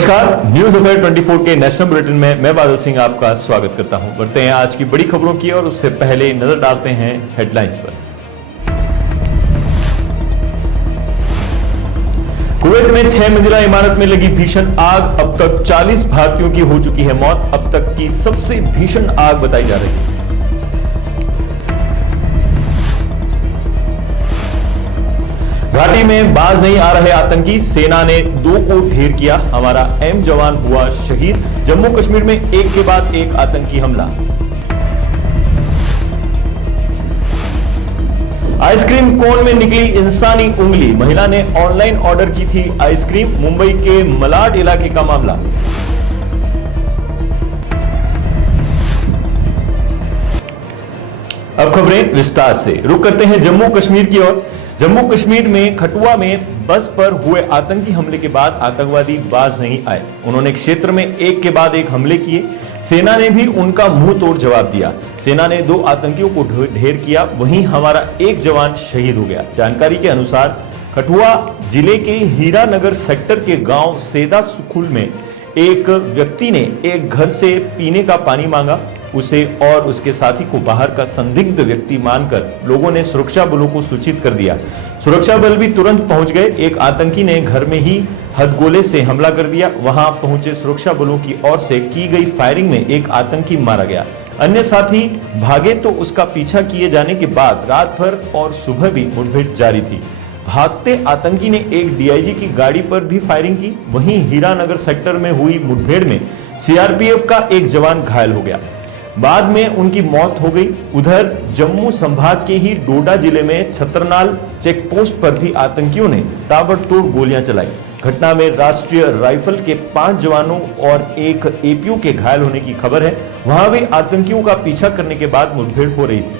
नमस्कार, news affair 24 के national bulletin में मैं बादल सिंह आपका स्वागत करता हूं। बढ़ते हैं आज की बड़ी खबरों की और उससे पहले नजर डालते हैं हेडलाइंस पर। कुवैत में 6 मंजिला इमारत में लगी भीषण आग, अब तक 40 भारतीयों की हो चुकी है मौत। अब तक की सबसे भीषण आग बताई जा रही है। घाटी में बाज नहीं आ रहे आतंकी, सेना ने 2 को ढेर किया, हमारा एम जवान हुआ शहीद। जम्मू कश्मीर में एक के बाद एक आतंकी हमला। आइसक्रीम कोन में निकली इंसानी उंगली, महिला ने ऑनलाइन ऑर्डर की थी आइसक्रीम। मुंबई के मलाड इलाके का मामला। अब खबरें विस्तार से रुक करते हैं जम्मू कश्मीर की ओर। जम्मू कश्मीर में खटुआ में बस पर हुए आतंकी हमले के बाद आतंकवादी बाज नहीं आए। उन्होंने क्षेत्र में एक के बाद एक हमले किए। सेना ने भी उनका मुंह तोड़ जवाब दिया। सेना ने 2 आतंकियों को ढेर किया, वहीं हमारा एक जवान शहीद हो गया। जानकारी के अनुसार खटुआ जिले के हीरानगर सेक्टर के गांव सेदा सुखुल में एक व्यक्ति ने एक घर से पीने का पानी मांगा। उसे और उसके साथी को बाहर का संदिग्ध व्यक्ति मानकर लोगों ने सुरक्षा बलों को सूचित कर दिया। सुरक्षा बल भी तुरंत पहुंच गए। एक आतंकी ने घर में ही हथगोले से हमला कर दिया। वहां पहुंचे सुरक्षा बलों की ओर से की गई फायरिंग में एक आतंकी मारा गया। अन्य साथी भागे तो उसका पीछा किए जाने के बाद रात भर और सुबह भी मुठभेड़ जारी थी। भागते आतंकी ने एक डीआईजी की गाड़ी पर भी फायरिंग की। वहीं हीरानगर सेक्टर में हुई मुठभेड़ में सीआरपीएफ का एक जवान घायल हो गया, बाद में उनकी मौत हो गई। उधर जम्मू संभाग के ही डोडा जिले में छतरनाल चेकपोस्ट पर भी आतंकियों ने ताबड़तोड़ गोलियां चलाई। घटना में राष्ट्रीय राइफल के 5 जवानों और एक एपीओ के घायल होने की खबर है। वहां भी आतंकियों का पीछा करने के बाद मुठभेड़ हो रही थी।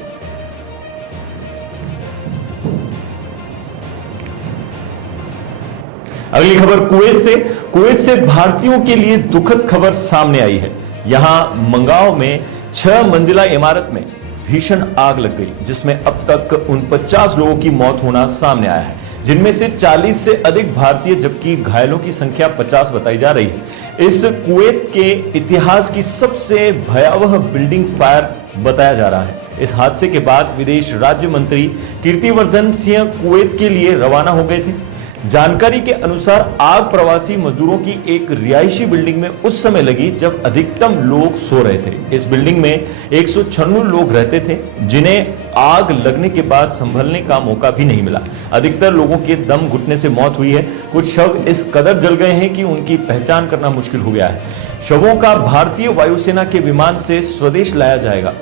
अगली खबर कुवैत से भारतीयों के लिए दुखद खबर सामने आई है। यहां मंगाओ में 6 मंजिला इमारत में भीषण आग लग गई, जिसमें अब तक 49 लोगों की मौत होना सामने आया है, जिनमें से 40 से अधिक भारतीय, जबकि घायलों की संख्या 50 बताई जा रही है। इस कुवैत के इतिहास की सबसे भयावह बिल्डिंग फायर बताया जा रहा है। इस हादसे के बाद विदेश राज्य मंत्री कीर्तिवर्धन सिंह कुवैत के लिए रवाना हो गए थे। जानकारी के अनुसार आग प्रवासी मजदूरों की एक रिहायशी बिल्डिंग में उस समय लगी जब अधिकतम लोग सो रहे थे। इस बिल्डिंग में 196 लोग रहते थे, जिन्हें आग लगने के बाद संभलने का मौका भी नहीं मिला। अधिकतर लोगों के दम घुटने से मौत हुई है। कुछ शव इस कदर जल गए हैं कि उनकी पहचान करना मुश्किल हो गया है। शवों का भारतीय वायुसेना के विमान से स्वदेश लाया जाएगा।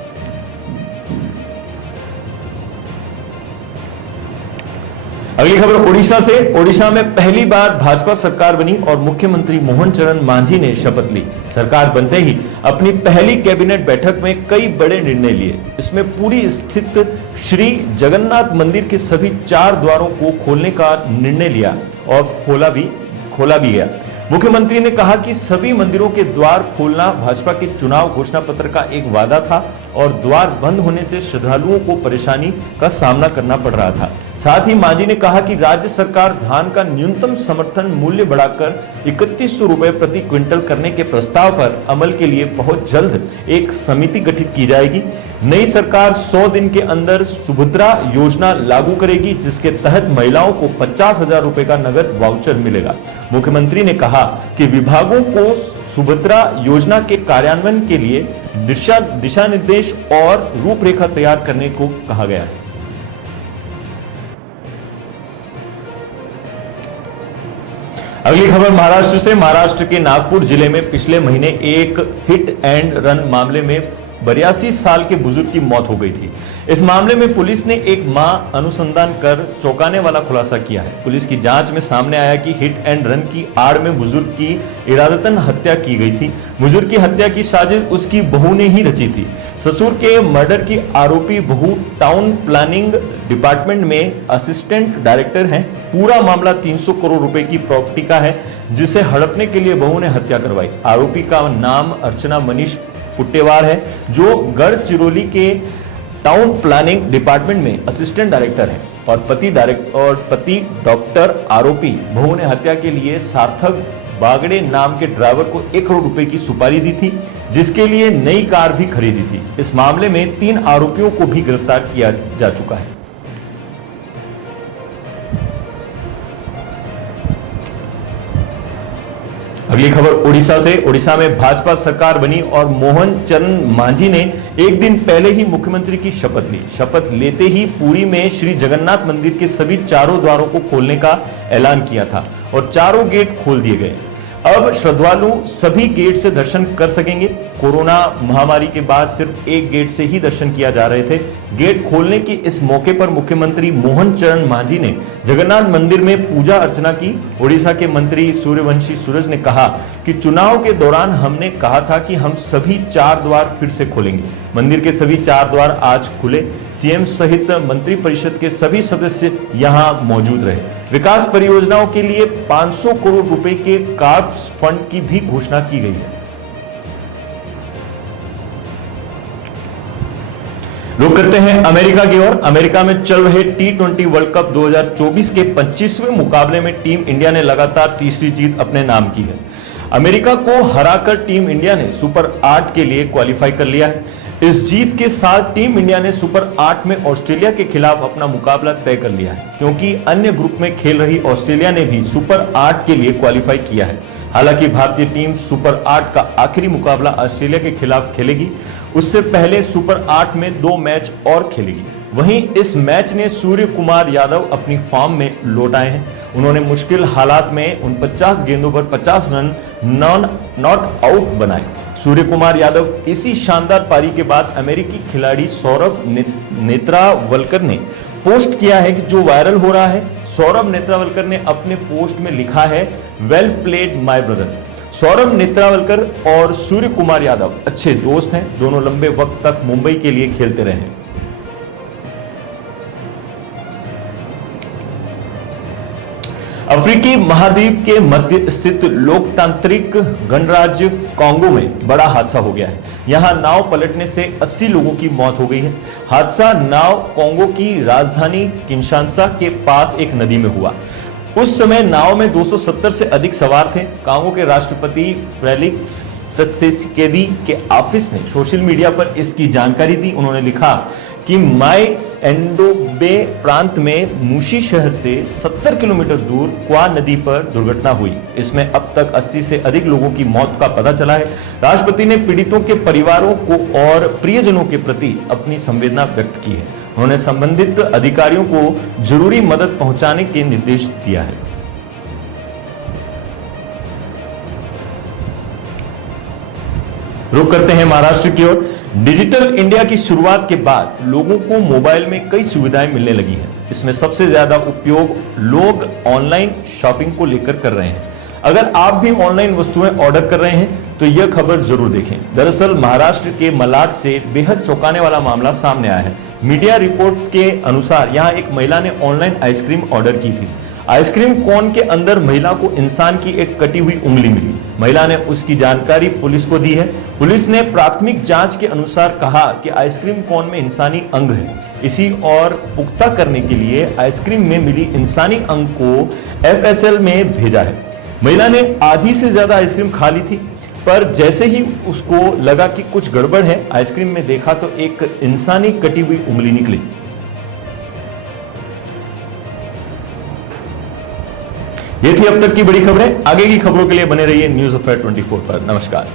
अगली खबर ओडिशा से। ओडिशा में पहली बार भाजपा सरकार बनी और मुख्यमंत्री मोहन चरण मांझी ने शपथ ली। सरकार बनते ही अपनी पहली कैबिनेट बैठक में कई बड़े निर्णय लिए। इसमें पूरी स्थित श्री जगन्नाथ मंदिर के सभी 4 द्वारों को खोलने का निर्णय लिया और खोला भी गया। मुख्यमंत्री ने कहा कि सभी मंदिरों के द्वार खोलना भाजपा के चुनाव घोषणा पत्र का एक वादा था और द्वार बंद होने से श्रद्धालुओं को परेशानी का सामना करना पड़ रहा था। साथ ही मांझी ने कहा कि राज्य सरकार धान का न्यूनतम समर्थन मूल्य बढ़ाकर 3100 रुपए प्रति क्विंटल करने के प्रस्ताव पर अमल के लिए बहुत जल्द एक समिति गठित की जाएगी। नई सरकार 100 दिन के अंदर सुभद्रा योजना लागू करेगी, जिसके तहत महिलाओं को 50,000 रुपए का नगद वाउचर मिलेगा। मुख्यमंत्री ने कहा कि विभागों को सुभद्रा योजना के कार्यान्वयन के लिए दिशा निर्देश और रूपरेखा तैयार करने को कहा गया है। अगली खबर महाराष्ट्र से। महाराष्ट्र के नागपुर जिले में पिछले महीने एक हिट एंड रन मामले में 82 साल के बुजुर्ग की मौत हो गई थी। इस मामले में पुलिस ने एक मां अनुसंधान कर चौंकाने वाला खुलासा किया है। पुलिस की जांच में सामने आया कि हिट एंड रन की आड़ में बुजुर्ग की इरादतन हत्या की गई थी। बुजुर्ग की हत्या की साजिश उसकी बहू ने ही रची थी। ससुर के मर्डर की आरोपी बहू टाउन प्लानिंग डिपार्टमेंट में असिस्टेंट डायरेक्टर है। पूरा मामला 300 करोड़ रुपए की प्रॉपर्टी का है, जिसे हड़पने के लिए बहू ने हत्या करवाई। आरोपी का नाम अर्चना मनीष पुट्टेवार है, जो गढ़चिरौली के टाउन प्लानिंग डिपार्टमेंट में असिस्टेंट डायरेक्टर है और पति डॉक्टर। आरोपी बहू ने हत्या के लिए सार्थक बागड़े नाम के ड्राइवर को 1 करोड़ रुपए की सुपारी दी थी, जिसके लिए नई कार भी खरीदी थी। इस मामले में 3 आरोपियों को भी गिरफ्तार किया जा चुका है। अगली खबर उड़ीसा से। उड़ीसा में भाजपा सरकार बनी और मोहन चरण मांझी ने एक दिन पहले ही मुख्यमंत्री की शपथ ली। शपथ लेते ही पुरी में श्री जगन्नाथ मंदिर के सभी चारों द्वारों को खोलने का ऐलान किया था और चारों गेट खोल दिए गए। अब श्रद्धालु सभी गेट से दर्शन कर सकेंगे। कोरोना महामारी के बाद सिर्फ एक गेट से ही दर्शन किया जा रहे थे। गेट खोलने के इस मौके पर मुख्यमंत्री मोहन चरण मांझी ने जगन्नाथ मंदिर में पूजा अर्चना की। उड़ीसा के मंत्री सूर्यवंशी सूरज ने कहा कि चुनाव के दौरान हमने कहा था कि हम सभी 4 द्वार फिर से खोलेंगे। मंदिर के सभी 4 द्वार आज खुले। सीएम सहित मंत्रिपरिषद के सभी सदस्य यहां मौजूद रहे। विकास परियोजनाओं के लिए 500 करोड़ रुपए के कार्प्स फंड की भी घोषणा की गई है। रुक करते हैं अमेरिका की ओर। अमेरिका में चल रहे T20 वर्ल्ड कप 2024 के 25वें मुकाबले में टीम इंडिया ने लगातार तीसरी जीत अपने नाम की है। अमेरिका को हराकर टीम इंडिया ने सुपर 8 के लिए क्वालिफाई कर लिया है। इस जीत के साथ टीम इंडिया ने सुपर 8 में ऑस्ट्रेलिया के खिलाफ अपना मुकाबला तय कर लिया है, क्योंकि अन्य ग्रुप में खेल रही ऑस्ट्रेलिया ने भी सुपर 8 के लिए क्वालिफाई किया है। हालांकि भारतीय टीम सुपर 8 का आखिरी मुकाबला ऑस्ट्रेलिया के खिलाफ खेलेगी। उससे पहले सुपर 8 में 2 मैच और खेलेगी। वहीं इस मैच ने सूर्य कुमार यादव अपनी फॉर्म में लौट आए हैं। उन्होंने मुश्किल हालात में 49 गेंदों पर 50 रन नॉट आउट बनाए। सूर्य कुमार यादव इसी शानदार पारी के बाद अमेरिकी खिलाड़ी सौरभ नेत्रावलकर ने पोस्ट किया है कि जो वायरल हो रहा है। सौरभ नेत्रावलकर ने अपने पोस्ट में लिखा है, well played my brother. Saurabh Netravalkar और सूर्य कुमार यादव अच्छे दोस्त हैं। दोनों लंबे वक्त तक मुंबई के लिए खेलते रहे हैं। अफ्रीकी महाद्वीप के मध्य स्थित लोकतांत्रिक गणराज्य कांगो में बड़ा हादसा हो गया है। यहां नाव पलटने से 80 लोगों की मौत हो गई है। हादसा नाव कांगो की राजधानी किंशासा के पास एक नदी में हुआ। उस समय नाव में 270 से अधिक सवार थे। कांगो के राष्ट्रपति फेलिक्स त्सेकेदी के ऑफिस ने सोशल मीडिया पर इसकी जानकारी दी। उन्होंने लिखा कि माई एंडोबे प्रांत में मूशी शहर से 70 किलोमीटर दूर क्वा नदी पर दुर्घटना हुई। इसमें अब तक 80 से अधिक लोगों की मौत का पता चला है। राष्ट्रपति ने पीड़ितों के परिवारों को और प्रियजनों के प्रति अपनी संवेदना व्यक्त की है। उन्होंने संबंधित अधिकारियों को जरूरी मदद पहुंचाने के निर्देश दिया है। रुक करते हैं महाराष्ट्र की ओर। डिजिटल इंडिया की शुरुआत के बाद लोगों को मोबाइल में कई सुविधाएं मिलने लगी हैं। इसमें सबसे ज्यादा उपयोग लोग ऑनलाइन शॉपिंग को लेकर कर रहे हैं। अगर आप भी ऑनलाइन वस्तुएं ऑर्डर कर रहे हैं तो यह खबर जरूर देखें। दरअसल महाराष्ट्र के मलाड से बेहद चौंकाने वाला मामला सामने आया है। मीडिया रिपोर्ट्स के अनुसार यहां एक महिला ने ऑनलाइन आइसक्रीम ऑर्डर की थी। आइसक्रीम कोन के अंदर महिला को इंसान की एक कटी हुई उंगली मिली। महिला ने उसकी जानकारी पुलिस को दी है। पुलिस ने प्राथमिक जांच के अनुसार कहा कि आइसक्रीम कोन में इंसानी अंग है। इसी और पुख्ता करने के लिए आइसक्रीम में मिली इंसानी अंग को एफएसएल में भेजा है। महिला ने आधी से ज्यादा आइसक्रीम खा ली थी, पर जैसे ही उसको लगा कि कुछ गड़बड़ है, आइसक्रीम में देखा तो एक इंसानी कटी हुई उंगली निकली। ये थी अब तक की बड़ी खबरें। आगे की खबरों के लिए बने रहिए न्यूज़ अफेयर 24 पर। नमस्कार।